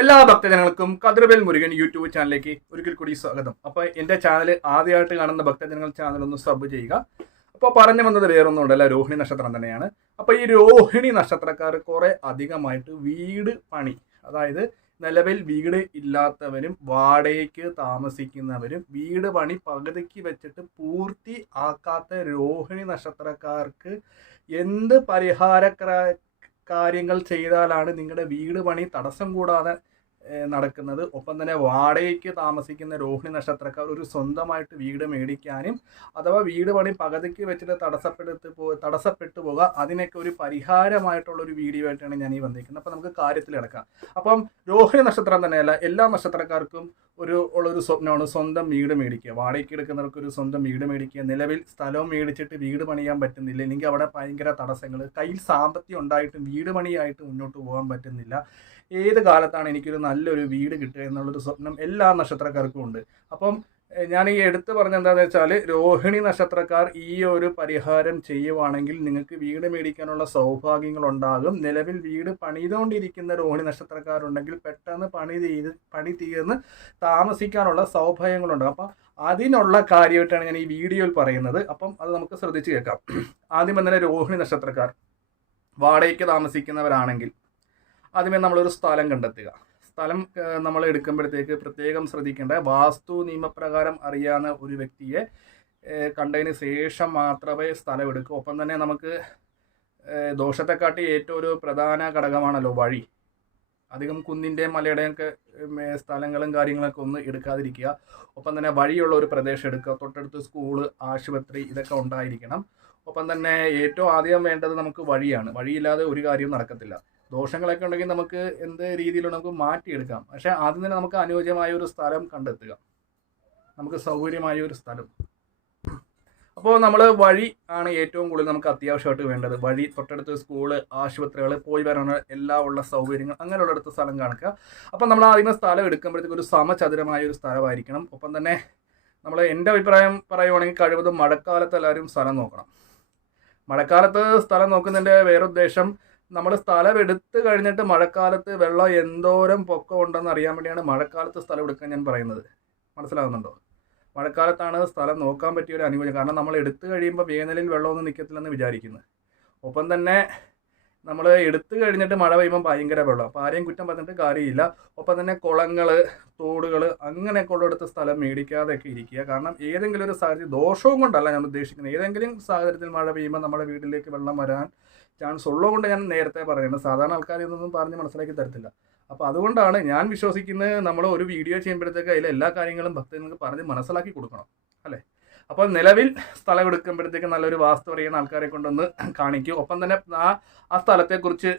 എല്ലാ ഭക്തജനങ്ങൾക്കും കതിർവേൽ മുരുകൻ യൂട്യൂബ് ചാനലിലേക്ക് ഒരിക്കൽ കൂടി സ്വാഗതം. അപ്പോൾ എൻ്റെ ചാനൽ ആദ്യമായിട്ട് കാണുന്ന ഭക്തജനങ്ങൾ ചാനൽ ഒന്ന് സബ് ചെയ്യുക. അപ്പോൾ പറഞ്ഞു വന്നത് വേറൊന്നുമുണ്ടല്ല, രോഹിണി നക്ഷത്രം തന്നെയാണ്. അപ്പോൾ ഈ രോഹിണി നക്ഷത്രക്കാർ കുറെ അധികമായിട്ട് വീട് പണി, അതായത് നിലവിൽ വീട് ഇല്ലാത്തവരും വാടകയ്ക്ക് താമസിക്കുന്നവരും വീട് പണി പകുതിക്ക് വെച്ചിട്ട് പൂർത്തി ആക്കാത്ത രോഹിണി നക്ഷത്രക്കാർക്ക് എന്ത് കാര്യങ്ങൾ ചെയ്താലാണ് നിങ്ങളുടെ വീട് പണി തടസ്സം കൂടാതെ നടക്കുന്നത്. ഒപ്പം തന്നെ വാടകയ്ക്ക് താമസിക്കുന്ന രോഹിണി നക്ഷത്രക്കാർ ഒരു സ്വന്തമായിട്ട് വീട് മേടിക്കാനും അഥവാ വീട് പണി പകുതിക്ക് വെച്ചിട്ട് തടസ്സപ്പെട്ടു പോകുക, അതിനൊക്കെ ഒരു പരിഹാരമായിട്ടുള്ള ഒരു വീഡിയോ ആയിട്ടാണ് ഞാൻ ഈ വന്നിരിക്കുന്നത്. അപ്പം നമുക്ക് കാര്യത്തിൽ കിടക്കാം. അപ്പം രോഹിണി നക്ഷത്രം തന്നെയല്ല, എല്ലാ നക്ഷത്രക്കാർക്കും ഉള്ളൊരു സ്വപ്നമാണ് സ്വന്തം വീട് മേടിക്കുക. വാടകയ്ക്ക് എടുക്കുന്നവർക്ക് ഒരു സ്വന്തം വീട് മേടിക്കുക. നിലവിൽ സ്ഥലവും മേടിച്ചിട്ട് വീട് പണിയാൻ പറ്റുന്നില്ല, അല്ലെങ്കിൽ അവിടെ ഭയങ്കര തടസ്സങ്ങൾ, കയ്യിൽ സാമ്പത്തികം ഉണ്ടായിട്ടും വീട് പണിയായിട്ട് മുന്നോട്ട് പോകാൻ പറ്റുന്നില്ല. ഏത് കാലത്താണ് എനിക്കൊരു നല്ലൊരു വീട് കിട്ടുക എന്നുള്ളൊരു സ്വപ്നം എല്ലാ നക്ഷത്രക്കാർക്കും ഉണ്ട്. അപ്പം ഞാൻ ഈ എടുത്തു പറഞ്ഞ എന്താണെന്ന് വെച്ചാൽ, രോഹിണി നക്ഷത്രക്കാർ ഈ ഒരു പരിഹാരം ചെയ്യുവാണെങ്കിൽ നിങ്ങൾക്ക് വീട് മേടിക്കാനുള്ള സൗഭാഗ്യങ്ങൾ ഉണ്ടാകും. നിലവിൽ വീട് പണിതുകൊണ്ടിരിക്കുന്ന രോഹിണി നക്ഷത്രക്കാരുണ്ടെങ്കിൽ പെട്ടെന്ന് പണി തീർന്ന് താമസിക്കാനുള്ള സൗഭാഗ്യങ്ങളുണ്ട്. അപ്പം അതിനുള്ള കാര്യമായിട്ടാണ് ഞാൻ ഈ വീഡിയോയിൽ പറയുന്നത്. അപ്പം അത് നമുക്ക് ശ്രദ്ധിച്ച് കേൾക്കാം. ആദ്യം തന്നെ രോഹിണി നക്ഷത്രക്കാർ വാടകയ്ക്ക് താമസിക്കുന്നവരാണെങ്കിൽ ആദ്യമേ നമ്മളൊരു സ്ഥലം കണ്ടെത്തുക. സ്ഥലം നമ്മൾ എടുക്കുമ്പോഴത്തേക്ക് പ്രത്യേകം ശ്രദ്ധിക്കേണ്ട, വാസ്തു നിയമപ്രകാരം അറിയാവുന്ന ഒരു വ്യക്തിയെ കണ്ടതിന് ശേഷം മാത്രമേ സ്ഥലം എടുക്കൂ. ഒപ്പം തന്നെ നമുക്ക് ദോഷത്തെക്കാട്ടി ഏറ്റവും ഒരു പ്രധാന ഘടകമാണല്ലോ വഴി. അധികം കുന്നിൻ്റെയും മലയുടെയും ഒക്കെ സ്ഥലങ്ങളും കാര്യങ്ങളൊക്കെ ഒന്ന് എടുക്കാതിരിക്കുക. ഒപ്പം തന്നെ വഴിയുള്ള ഒരു പ്രദേശം എടുക്കുക. തൊട്ടടുത്ത് സ്കൂള്, ആശുപത്രി ഇതൊക്കെ ഉണ്ടായിരിക്കണം. ഒപ്പം തന്നെ ഏറ്റവും ആദ്യം വേണ്ടത് നമുക്ക് വഴിയാണ്. വഴിയില്ലാതെ ഒരു കാര്യവും നടക്കത്തില്ല. ദോഷങ്ങളൊക്കെ ഉണ്ടെങ്കിൽ നമുക്ക് എന്ത് രീതിയിലും നമുക്ക് മാറ്റിയെടുക്കാം. പക്ഷെ ആദ്യം തന്നെ നമുക്ക് അനുയോജ്യമായ ഒരു സ്ഥലം കണ്ടെത്തുക, നമുക്ക് സൗകര്യമായ ഒരു സ്ഥലം. അപ്പോൾ നമ്മൾ വഴി ആണ് ഏറ്റവും കൂടുതൽ നമുക്ക് അത്യാവശ്യമായിട്ട് വേണ്ടത്. വഴി, തൊട്ടടുത്ത് സ്കൂള്, ആശുപത്രികൾ, പോയി വരാനുള്ള എല്ലാ ഉള്ള സൗകര്യങ്ങൾ, അങ്ങനെയുള്ളടത്ത് സ്ഥലം കാണിക്കുക. അപ്പം നമ്മൾ ആദ്യമേ സ്ഥലം എടുക്കുമ്പോഴത്തേക്ക് ഒരു സമചതുരമായ ഒരു സ്ഥലമായിരിക്കണം. ഒപ്പം തന്നെ എൻ്റെ അഭിപ്രായം പറയുവാണെങ്കിൽ കഴിവതും മഴക്കാലത്ത് എല്ലാവരും സ്ഥലം നോക്കണം. മഴക്കാലത്ത് സ്ഥലം നോക്കുന്നതിൻ്റെ വേറെ ഉദ്ദേശം, നമ്മൾ സ്ഥലം എടുത്തു കഴിഞ്ഞിട്ട് മഴക്കാലത്ത് വെള്ളം എന്തോരം പൊക്കം ഉണ്ടെന്ന് അറിയാൻ വേണ്ടിയാണ് മഴക്കാലത്ത് സ്ഥലം എടുക്കാൻ ഞാൻ പറയുന്നത്. മനസ്സിലാകുന്നുണ്ടോ? മഴക്കാലത്താണ് സ്ഥലം നോക്കാൻ പറ്റിയ ഒരു അനുകൂലം. കാരണം നമ്മൾ എടുത്തു കഴിയുമ്പോൾ വേനലിൽ വെള്ളമൊന്നും നിൽക്കത്തില്ലെന്ന് വിചാരിക്കുന്നത്. ഒപ്പം തന്നെ നമ്മൾ എടുത്തു കഴിഞ്ഞിട്ട് മഴ പെയ്യുമ്പോൾ ഭയങ്കര വെള്ളം. അപ്പോൾ ആരെയും കുറ്റം പറഞ്ഞിട്ട് കാര്യമില്ല. ഒപ്പം തന്നെ കുളങ്ങൾ, തോടുകൾ അങ്ങനെയൊക്കെ ഉള്ളിടത്ത് സ്ഥലം മേടിക്കാതെയൊക്കെ ഇരിക്കുക. കാരണം ഏതെങ്കിലും ഒരു സാഹചര്യം, ദോഷവും കൊണ്ടല്ല ഞാൻ ഉദ്ദേശിക്കുന്നത്, ഏതെങ്കിലും സാഹചര്യത്തിൽ മഴ പെയ്യുമ്പോൾ നമ്മുടെ വീട്ടിലേക്ക് വെള്ളം വരാൻ ചാൻസ് ഉള്ളതുകൊണ്ട് ഞാൻ നേരത്തെ പറയുന്നത്. സാധാരണ ആൾക്കാർ ഇതൊന്നും പറഞ്ഞ് മനസ്സിലാക്കി തരത്തില്ല. അപ്പോൾ അതുകൊണ്ടാണ് ഞാൻ വിശ്വസിക്കുന്നത്, നമ്മൾ ഒരു വീഡിയോ ചെയ്യുമ്പോഴത്തേക്ക് അതിലെ എല്ലാ കാര്യങ്ങളും ഭക്തർക്ക് പറഞ്ഞ് മനസ്സിലാക്കി കൊടുക്കണം, അല്ലേ? അപ്പോൾ നിലവിൽ സ്ഥലം എടുക്കുമ്പോഴത്തേക്ക് നല്ലൊരു വാസ്തു അറിയുന്ന ആൾക്കാരെ കൊണ്ടൊന്ന് കാണിക്കും. ഒപ്പം തന്നെ ആ സ്ഥലത്തെക്കുറിച്ച്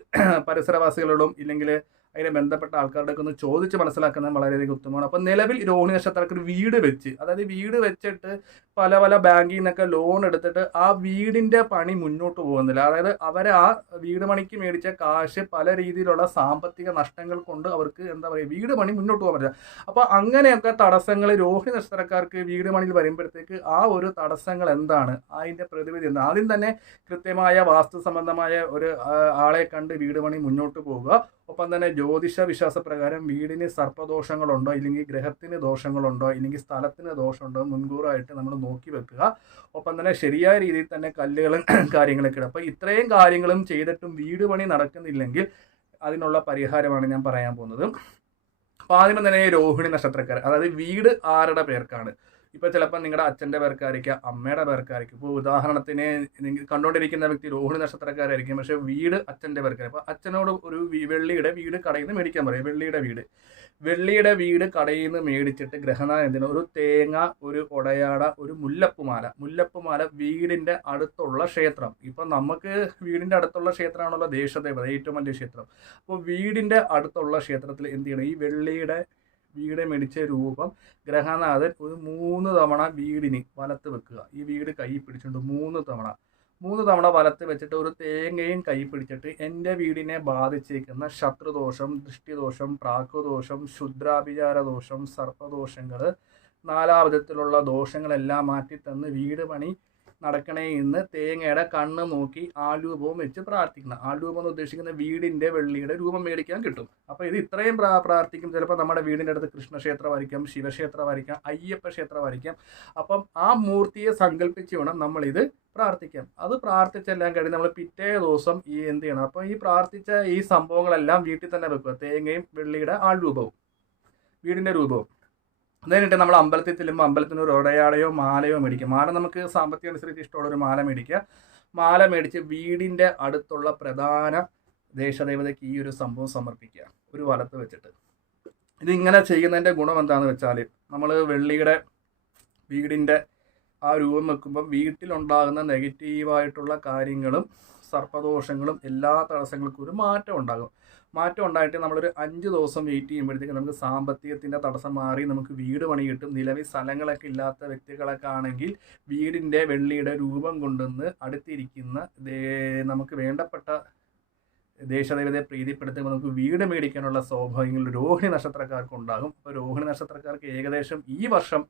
പരിസരവാസികളോടും ഇല്ലെങ്കിൽ അതിനെ ബന്ധപ്പെട്ട ആൾക്കാരുടെയൊക്കെ ഒന്ന് ചോദിച്ച് മനസ്സിലാക്കുന്നത് വളരെയധികം ഉത്തമമാണ്. അപ്പം നിലവിൽ രോഹിണി നക്ഷത്രക്കാർ വീട് വെച്ച്, അതായത് വീട് വെച്ചിട്ട് പല ബാങ്കിൽ നിന്നൊക്കെ ലോൺ എടുത്തിട്ട് ആ വീടിൻ്റെ പണി മുന്നോട്ട് പോകുന്നില്ല. അതായത് അവരെ ആ വീട് പണിക്ക് മേടിച്ച കാശ് പല രീതിയിലുള്ള സാമ്പത്തിക നഷ്ടങ്ങൾ കൊണ്ട് അവർക്ക് വീട് പണി മുന്നോട്ട് പോകാൻ പറ്റില്ല. അപ്പോൾ അങ്ങനെയൊക്കെ തടസ്സങ്ങൾ രോഹിണി നക്ഷത്രക്കാർക്ക് വീട് പണിയിൽ വരുമ്പോഴത്തേക്ക് ആ ഒരു തടസ്സങ്ങൾ എന്താണ്, അതിൻ്റെ പ്രതിവിധി എന്താണ്, ആദ്യം തന്നെ കൃത്യമായ വാസ്തു സംബന്ധമായ ഒരു ആളെ കണ്ട് വീട് പണി മുന്നോട്ട് പോവുക. ഒപ്പം തന്നെ ജ്യോതിഷ വിശ്വാസപ്രകാരം വീടിന് സർപ്പദോഷങ്ങളുണ്ടോ, ഇല്ലെങ്കിൽ ഗ്രഹത്തിന് ദോഷങ്ങളുണ്ടോ, ഇല്ലെങ്കിൽ സ്ഥലത്തിന് ദോഷമുണ്ടോ മുൻകൂറായിട്ട് നമ്മൾ നോക്കി വെക്കുക. ഒപ്പം തന്നെ ശരിയായ രീതിയിൽ തന്നെ കല്ലുകളും കാര്യങ്ങളൊക്കെ ഇടുക. അപ്പോൾ ഇത്രയും കാര്യങ്ങളും ചെയ്തിട്ടും വീട് പണി നടക്കുന്നില്ലെങ്കിൽ അതിനുള്ള പരിഹാരമാണ് ഞാൻ പറയാൻ പോകുന്നത്. അപ്പോൾ ആദ്യം തന്നെ രോഹിണി നക്ഷത്രക്കാർ, അതായത് വീട് ആരുടെ പേർക്കാണ്? ഇപ്പോൾ ചിലപ്പോൾ നിങ്ങളുടെ അച്ഛൻ്റെ പേർക്കായിരിക്കാം, അമ്മയുടെ പേർക്കായിരിക്കും. ഇപ്പോൾ ഉദാഹരണത്തിന് നിങ്ങൾ കണ്ടുകൊണ്ടിരിക്കുന്ന വ്യക്തി രോഹിണി നക്ഷത്രക്കാരായിരിക്കും, പക്ഷേ വീട് അച്ഛൻ്റെ പേർക്കായിരിക്കും. അപ്പോൾ അച്ഛനോട് ഒരു വെള്ളിയുടെ വീട് കടയിൽ നിന്ന് മേടിക്കാൻ പറയും. വെള്ളിയുടെ വീട് കടയിൽ നിന്ന് മേടിച്ചിട്ട് ഗ്രഹനായതിന് ഒരു തേങ്ങ, ഒരു ഒടയാട, ഒരു മുല്ലപ്പുമാല വീടിൻ്റെ അടുത്തുള്ള ക്ഷേത്രം. ഇപ്പം നമുക്ക് വീടിൻ്റെ അടുത്തുള്ള ക്ഷേത്രമാണല്ലോ ദേശദേവത, ഏറ്റവും വലിയ ക്ഷേത്രം. അപ്പോൾ വീടിൻ്റെ അടുത്തുള്ള ക്ഷേത്രത്തിൽ എന്ത് ചെയ്യണം, ഈ വെള്ളിയുടെ വീട് മേടിച്ച രൂപം ഗ്രഹനാഥൻ ഒരു 3 തവണ വീടിന് വലത്ത് വെക്കുക. ഈ വീട് കൈ പിടിച്ചുകൊണ്ട് 3 തവണ വലത്ത് വെച്ചിട്ട് ഒരു തേങ്ങയും കൈ പിടിച്ചിട്ട് എൻ്റെ വീടിനെ ബാധിച്ചേക്കുന്ന ശത്രുദോഷം, ദൃഷ്ടിദോഷം, പ്രാക്കുദോഷം, ക്ഷുദ്രാഭിചാര ദോഷം, സർപ്പദോഷങ്ങൾ, 4 വിധത്തിലുള്ള ദോഷങ്ങളെല്ലാം മാറ്റി തന്ന് വീട് പണി നടക്കണേ എന്ന് തേങ്ങയുടെ കണ്ണ് നോക്കി ആൾരൂപവും വെച്ച് പ്രാർത്ഥിക്കണം. ആൾരൂപം എന്ന് ഉദ്ദേശിക്കുന്ന വീടിൻ്റെ വെള്ളിയുടെ രൂപം മേടിക്കാൻ കിട്ടും. അപ്പോൾ ഇത് ഇത്രയും പ്രാർത്ഥിക്കും. ചിലപ്പോൾ നമ്മുടെ വീടിൻ്റെ അടുത്ത് കൃഷ്ണക്ഷേത്രമായിരിക്കാം, ശിവക്ഷേത്രമായിരിക്കാം, അയ്യപ്പ ക്ഷേത്രമായിരിക്കാം. അപ്പം ആ മൂർത്തിയെ സങ്കല്പിച്ച് വേണം നമ്മളിത് പ്രാർത്ഥിക്കാം. അത് പ്രാർത്ഥിച്ചെല്ലാം കഴിഞ്ഞ് നമ്മൾ പിറ്റേ ദിവസം ഈ എന്ത് ചെയ്യണം, അപ്പോൾ ഈ പ്രാർത്ഥിച്ച ഈ സംഭവങ്ങളെല്ലാം വീട്ടിൽ തന്നെ വെക്കുക. തേങ്ങയും വെള്ളിയുടെ ആൾരൂപവും വീടിൻ്റെ രൂപവും. അത് കഴിഞ്ഞിട്ട് നമ്മൾ അമ്പലത്തിൽ ചെല്ലുമ്പോൾ അമ്പലത്തിന് ഒരു ഒടയാളയോ മാലയോ മേടിക്കുക. മാല നമുക്ക് സാമ്പത്തികം അനുസരിച്ച് ഇഷ്ടമുള്ളൊരു മാല മേടിക്കുക. മാല മേടിച്ച് വീടിൻ്റെ അടുത്തുള്ള പ്രധാന ദേശദേവതയ്ക്ക് ഈ ഒരു സംഭവം സമർപ്പിക്കുക, ഒരു വലത്ത് വെച്ചിട്ട്. ഇതിങ്ങനെ ചെയ്യുന്നതിൻ്റെ ഗുണം എന്താണെന്ന് വെച്ചാൽ, നമ്മൾ വെള്ളിയുടെ വീടിൻ്റെ ആ രൂപം വെക്കുമ്പം വീട്ടിലുണ്ടാകുന്ന നെഗറ്റീവായിട്ടുള്ള കാര്യങ്ങളും സർപ്പദോഷങ്ങളും എല്ലാ തടസ്സങ്ങൾക്കും ഒരു മാറ്റം ഉണ്ടാകും. മാറ്റം ഉണ്ടായിട്ട് നമ്മളൊരു 5 ദിവസം വെയിറ്റ് ചെയ്യുമ്പോഴത്തേക്ക് നമുക്ക് സാമ്പത്തികത്തിൻ്റെ തടസ്സം മാറി നമുക്ക് വീട് പണി കിട്ടും. നിലവിൽ സ്ഥലങ്ങളൊക്കെ ഇല്ലാത്ത വ്യക്തികളൊക്കെ ആണെങ്കിൽ വീടിൻ്റെ വെള്ളിയുടെ രൂപം കൊണ്ടുവന്ന് അടുത്തിരിക്കുന്ന നമുക്ക് വേണ്ടപ്പെട്ട ദേശദൈവത്തെ പ്രീതിപ്പെടുത്തുമ്പോൾ നമുക്ക് വീട് മേടിക്കാനുള്ള സൗഭാഗ്യങ്ങൾ രോഹിണി നക്ഷത്രക്കാർക്ക് ഉണ്ടാകും. അപ്പോൾ രോഹിണി നക്ഷത്രക്കാർക്ക് ഏകദേശം ഈ വർഷം,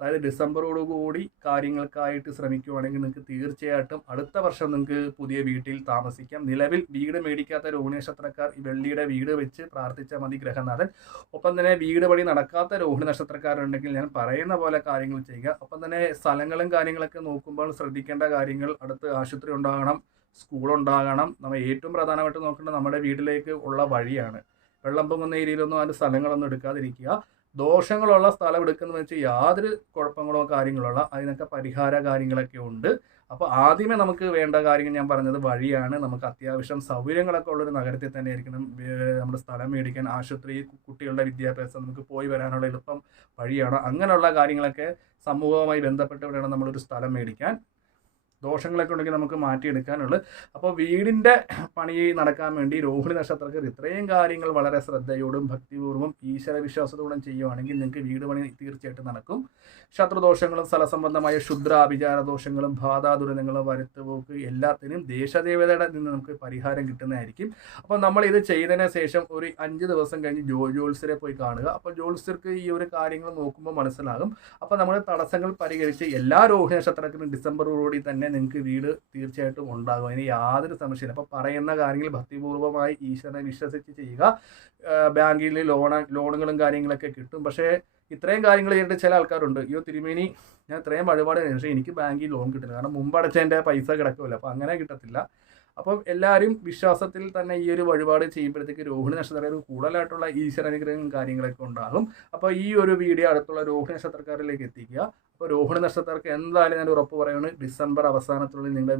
അതായത് ഡിസംബറോടുകൂടി കാര്യങ്ങൾക്കായിട്ട് ശ്രമിക്കുകയാണെങ്കിൽ നിങ്ങൾക്ക് തീർച്ചയായിട്ടും അടുത്ത വർഷം നിങ്ങൾക്ക് പുതിയ വീട്ടിൽ താമസിക്കാം. നിലവിൽ വീട് മേടിക്കാത്ത രോഹിണി നക്ഷത്രക്കാർ ഈ വെള്ളിയുടെ വീട് വെച്ച് പ്രാർത്ഥിച്ചാൽ മതി, ഗ്രഹനാഥൻ. ഒപ്പം തന്നെ വീട് പണി നടക്കാത്ത രോഹിണി നക്ഷത്രക്കാരുണ്ടെങ്കിൽ ഞാൻ പറയുന്ന പോലെ കാര്യങ്ങൾ ചെയ്യുക. ഒപ്പം തന്നെ സ്ഥലങ്ങളും കാര്യങ്ങളൊക്കെ നോക്കുമ്പോൾ ശ്രദ്ധിക്കേണ്ട കാര്യങ്ങൾ, അടുത്ത് ആശുപത്രി ഉണ്ടാകണം, സ്കൂളുണ്ടാകണം. നമ്മൾ ഏറ്റവും പ്രധാനമായിട്ട് നോക്കേണ്ടത് നമ്മുടെ വീട്ടിലേക്ക് ഉള്ള വഴിയാണ്. വെള്ളം പൊങ്ങുന്ന ഏരിയയിലൊന്നും അതിൻ്റെ സ്ഥലങ്ങളൊന്നും എടുക്കാതിരിക്കുക. ദോഷങ്ങളുള്ള സ്ഥലം എടുക്കുന്നതെന്ന് വെച്ചാൽ യാതൊരു കുഴപ്പങ്ങളോ കാര്യങ്ങളോ അതിനൊക്കെ പരിഹാര കാര്യങ്ങളൊക്കെ ഉണ്ട്. അപ്പോൾ ആദ്യമേ നമുക്ക് വേണ്ട കാര്യങ്ങൾ ഞാൻ പറഞ്ഞത് വഴിയാണ്. നമുക്ക് അത്യാവശ്യം സൗകര്യങ്ങളൊക്കെ ഉള്ളൊരു നഗരത്തിൽ തന്നെ ആയിരിക്കണം നമ്മുടെ സ്ഥലം മേടിക്കാൻ. ആശുപത്രി, കുട്ടികളുടെ വിദ്യാഭ്യാസം, നമുക്ക് പോയി വരാനുള്ള എളുപ്പം വഴിയാണ്. അങ്ങനെയുള്ള കാര്യങ്ങളൊക്കെ സമൂഹവുമായി ബന്ധപ്പെട്ട് വേണം നമ്മളൊരു സ്ഥലം മേടിക്കാൻ. ദോഷങ്ങളൊക്കെ ഉണ്ടെങ്കിൽ നമുക്ക് മാറ്റിയെടുക്കാനുള്ളു. അപ്പോൾ വീടിൻ്റെ പണി നടക്കാൻ വേണ്ടി രോഹിണി നക്ഷത്രക്കാർ ഇത്രയും കാര്യങ്ങൾ വളരെ ശ്രദ്ധയോടും ഭക്തിപൂർവ്വം ഈശ്വര വിശ്വാസത്തോടും ചെയ്യുവാണെങ്കിൽ നിങ്ങൾക്ക് വീട് പണി തീർച്ചയായിട്ടും നടക്കും. ശത്രുദോഷങ്ങളും സ്ഥലസംബന്ധമായ ക്ഷുദ്രാഭിചാര ദോഷങ്ങളും ബാധാ ദുരിതങ്ങളും വരുത്തുപോക്ക് എല്ലാത്തിനും ദേശദേവതയുടെ നിന്ന് നമുക്ക് പരിഹാരം കിട്ടുന്നതായിരിക്കും. അപ്പോൾ നമ്മൾ ഇത് ചെയ്തതിന് ശേഷം ഒരു 5 ദിവസം കഴിഞ്ഞ് ജ്യോത്സ്യരെ പോയി കാണുക. അപ്പോൾ ജ്യോത്സ്യർക്ക് ഈ ഒരു കാര്യങ്ങൾ നോക്കുമ്പോൾ മനസ്സിലാകും. അപ്പോൾ നമ്മൾ തടസ്സങ്ങൾ പരിഹരിച്ച് എല്ലാ രോഹിണി നക്ഷത്രത്തിനും ഡിസംബറോടുകൂടി തന്നെ നിങ്ങൾക്ക് വീട് തീർച്ചയായിട്ടും ഉണ്ടാകും. അതിന് യാതൊരു സംശയമില്ല. അപ്പോൾ പറയുന്ന കാര്യങ്ങൾ ഭക്തിപൂർവ്വമായി ഈശ്വരനെ വിശ്വസിച്ച് ചെയ്യുക. ബാങ്കിൽ ലോണുകളും കാര്യങ്ങളൊക്കെ കിട്ടും. പക്ഷേ ഇത്രയും കാര്യങ്ങൾ ചെയ്തിട്ട് ചില ആൾക്കാരുണ്ട്, അയ്യോ തിരുമേനി ഞാൻ ഇത്രയും വഴിപാട്, പക്ഷേ എനിക്ക് ബാങ്കിൽ ലോൺ കിട്ടില്ല, കാരണം മുമ്പ് അടച്ചതിൻ്റെ പൈസ കിടക്കുമല്ലോ. അപ്പോൾ അങ്ങനെ കിട്ടത്തില്ല. അപ്പം എല്ലാവരും വിശ്വാസത്തിൽ തന്നെ ഈ ഒരു വഴിപാട് ചെയ്യുമ്പോഴത്തേക്ക് രോഹിണി നക്ഷത്രക്കാർ കൂടുതലായിട്ടുള്ള ഈശ്വരാനുഗ്രഹവും കാര്യങ്ങളൊക്കെ ഉണ്ടാകും. അപ്പോൾ ഈ ഒരു വീഡിയോ അടുത്തുള്ള രോഹിണി നക്ഷത്രക്കാരിലേക്ക് എത്തിക്കുക. അപ്പോൾ രോഹിണി നക്ഷത്രക്കാർക്ക് എന്തായാലും ഞാൻ ഉറപ്പ് പറയുന്നത്, ഡിസംബർ അവസാനത്തിനുള്ളിൽ നിങ്ങളുടെ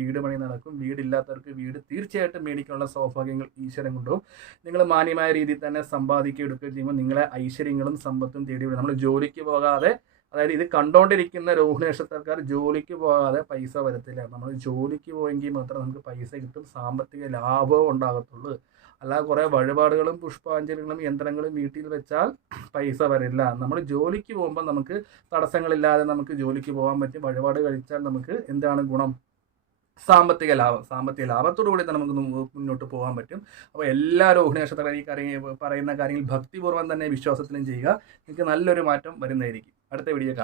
വീട് പണി നടക്കും. വീടില്ലാത്തവർക്ക് വീട് തീർച്ചയായിട്ടും മേടിക്കാനുള്ള സൗഭാഗ്യങ്ങൾ ഈശ്വരൻ കൊണ്ടുപോകും. നിങ്ങൾ മാന്യമായ രീതിയിൽ തന്നെ സമ്പാദിക്കുകയും ചെയ്യുമ്പോൾ നിങ്ങളെ ഐശ്വര്യങ്ങളും സമ്പത്തും തേടി വരും. നമ്മൾ ജോലിക്ക് പോകാതെ, അതായത് ഇത് കണ്ടുകൊണ്ടിരിക്കുന്ന രോഹിണി നക്ഷത്രക്കാർ ജോലിക്ക് പോകാതെ പൈസ വരത്തില്ല. നമ്മൾ ജോലിക്ക് പോയെങ്കിൽ മാത്രമേ നമുക്ക് പൈസ കിട്ടും, സാമ്പത്തിക ലാഭവും ഉണ്ടാകത്തുള്ളൂ. അല്ലാതെ കുറേ വഴിപാടുകളും പുഷ്പാഞ്ജലികളും യന്ത്രങ്ങളും വീട്ടിൽ വെച്ചാൽ പൈസ വരില്ല. നമ്മൾ ജോലിക്ക് പോകുമ്പോൾ നമുക്ക് തടസ്സങ്ങളില്ലാതെ നമുക്ക് ജോലിക്ക് പോകാൻ പറ്റും. വഴിപാട് കഴിച്ചാൽ നമുക്ക് എന്താണ് ഗുണം? സാമ്പത്തിക ലാഭത്തോടു കൂടി തന്നെ നമുക്ക് മുന്നോട്ട് പോകാൻ പറ്റും. അപ്പോൾ എല്ലാ രോഹിണി നക്ഷത്രക്കാരും ഈ പറയുന്ന കാര്യങ്ങൾ ഭക്തിപൂർവ്വം തന്നെ വിശ്വാസത്തിലും ചെയ്യുക. നിങ്ങൾക്ക് നല്ലൊരു മാറ്റം വരുന്നതായിരിക്കും. അടുത്ത വീഡിയോ കാണാം.